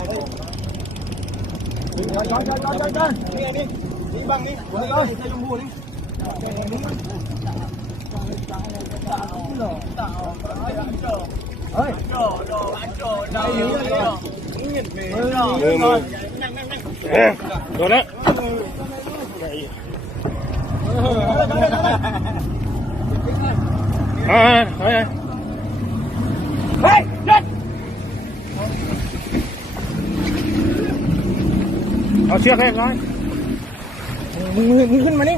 đi chơi chơi chơi chơi chơi đi đi đi bằng đi đi ơi chơi trong mùa đi ơi rồi đấy à เอาเชือกให้ร้อย มึงมึงขึ้นมานี่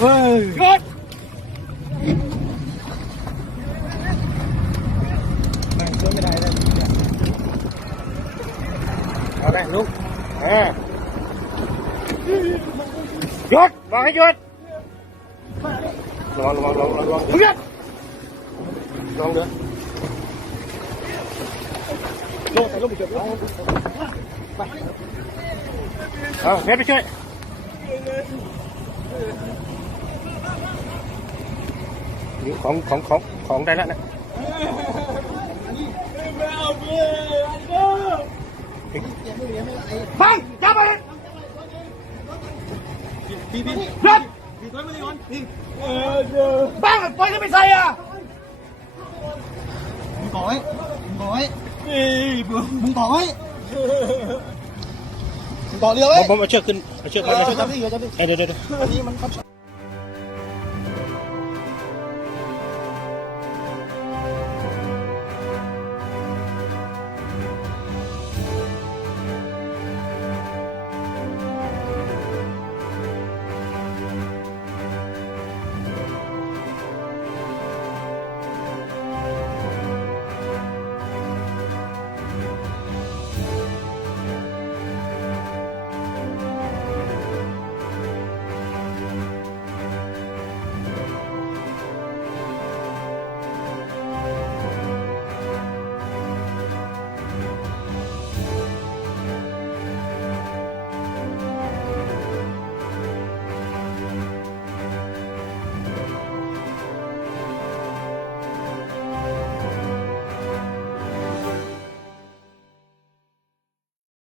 เฮ้ย หยุด ขึ้นไม่ได้เลย เอาไปลุกเออหยุดบอกให้หยุดระวังระวังระวังระวังหยุดระวังเด้อ ลงใส่ลงไปเก็บลง เอาเพชรไปช่วยนี่ของของของของได้แล้วนะ ฟังจับไปพี่พี่หยุดพี่ถอ ờ ghép đi chơi không không không không đây lại này Bang! Đá bay! Đi đi. Lên! Đi tới mới đi con. Đi. Bang! Quay cái bên xe à! Đi bỏ ấy. Đi bỏ ấy. มึงต่อยมึงต่อยมึงต่อเรือไว้ผมผมเอาเชือกขึ้นเอาเชือกขึ้นเอาเชือกจัขึ้บนดิจับดิเอ้ยเดี๋ยวเดี๋ยวเดี๋ยวอันนี้มันขับ